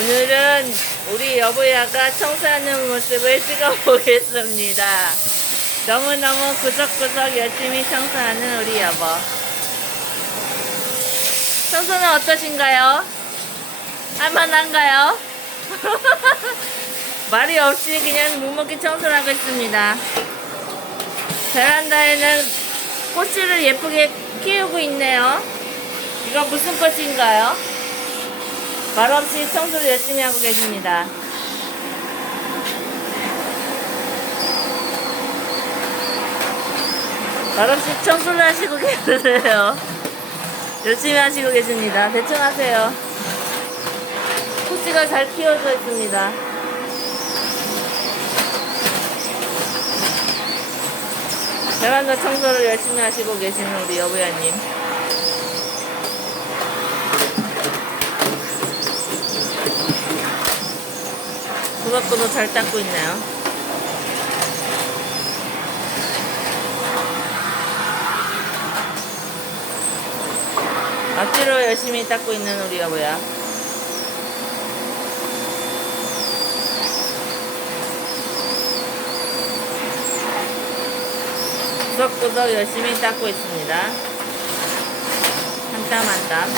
오늘은 우리 여보야가 청소하는 모습을 찍어보겠습니다. 너무너무 구석구석 열심히 청소하는 우리 여보. 청소는 어떠신가요? 할만한가요? 말이 없이 그냥 묵묵히 청소를 하고 있습니다. 베란다에는 꽃을 예쁘게 키우고 있네요. 이거 무슨 꽃인가요? 말 없이 청소를 열심히 하고 계십니다. 말 없이 청소를 하시고 계세요. 열심히 하시고 계십니다. 대충 하세요. 꽃씨가 잘 키워져 있습니다. 베란다 청소를 열심히 하시고 계시는 우리 여부야님. 구석구석 잘 닦고 있네요. 앞뒤로 열심히 닦고 있는 우리 여보야. 구석구석 열심히 닦고 있습니다. 한 땀 한 땀.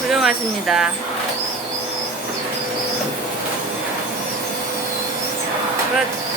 훌륭하십니다. hundred.